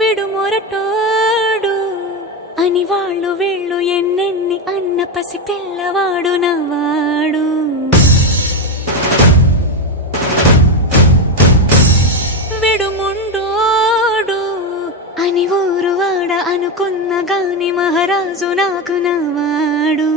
విడుమొరటోడు అని వాళ్ళు వీళ్ళు ఎన్నెన్ని అన్న పసి పిల్లవాడు నవ్వాడు. విడుముండోడు అని ఊరు వాడ అనుకున్న గాని మహారాజు నాకు నవ్వాడు.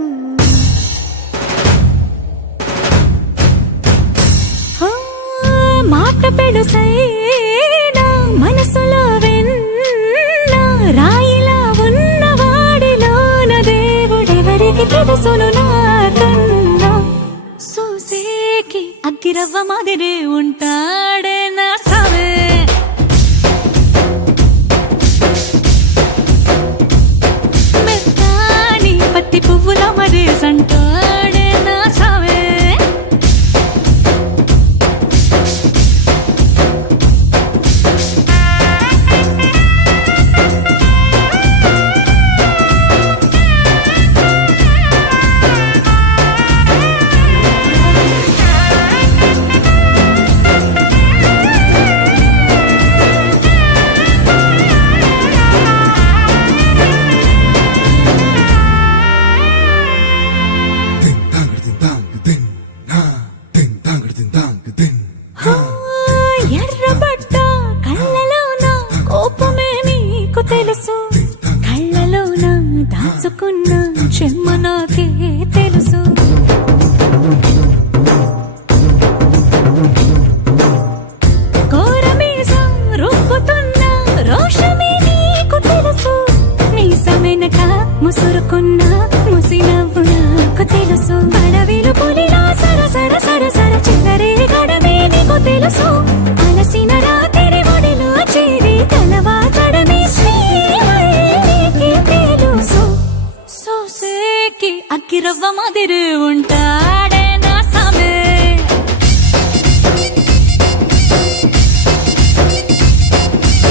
మాట పెడుసైనా మనసులో వెన్న రాయిలా ఉన్నవాడిలోన దేవుడెవరికి తెలుసును నాకన్నా. సూసేకి అగ్గిరవ్వ మాదిరే ఉంటాడే నా సావే. మెత్తాని పత్తి పువ్వుల మరేసంటాడే నా సావే. ఎర్రబడ్డ కళ్ళలోన కోపమే నీకు తెలుసు, కళ్ళలోన దాచుకున్న చెమ్మ నాకే తెలుసు. కోరమీసం రుబ్బుతున్న రోషమే నీకు తెలుసు, మీసమెనక ముసురుకున్న ముసినవ్వు నాకు తెలుసు. అడవిలు పులిలా సరసర సరసర చిల్లరే గడమే నీకు తెలుసు. అలసిన రాత్రి ఒడిలో చేరి తలవాచడమే శ్రీవల్లికి తెలుసు. సోసేకి అగ్గిరవ్వ మాదిరి ఉంటాడే నా సామే.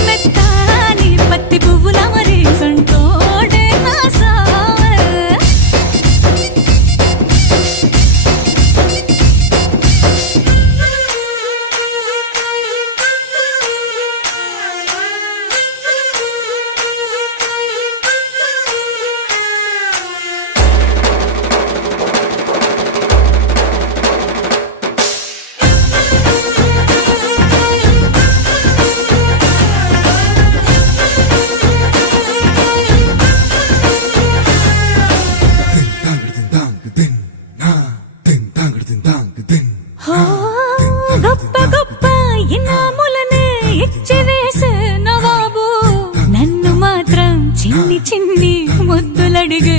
మెత్తాని పత్తి పువ్వుల మరేసంటోడే నా సామే. గొప్ప గొప్ప ఇనాములనే ఇచ్చివేసే నవాబు, నన్ను మాత్రం చిన్ని చిన్ని ముద్దులడిగే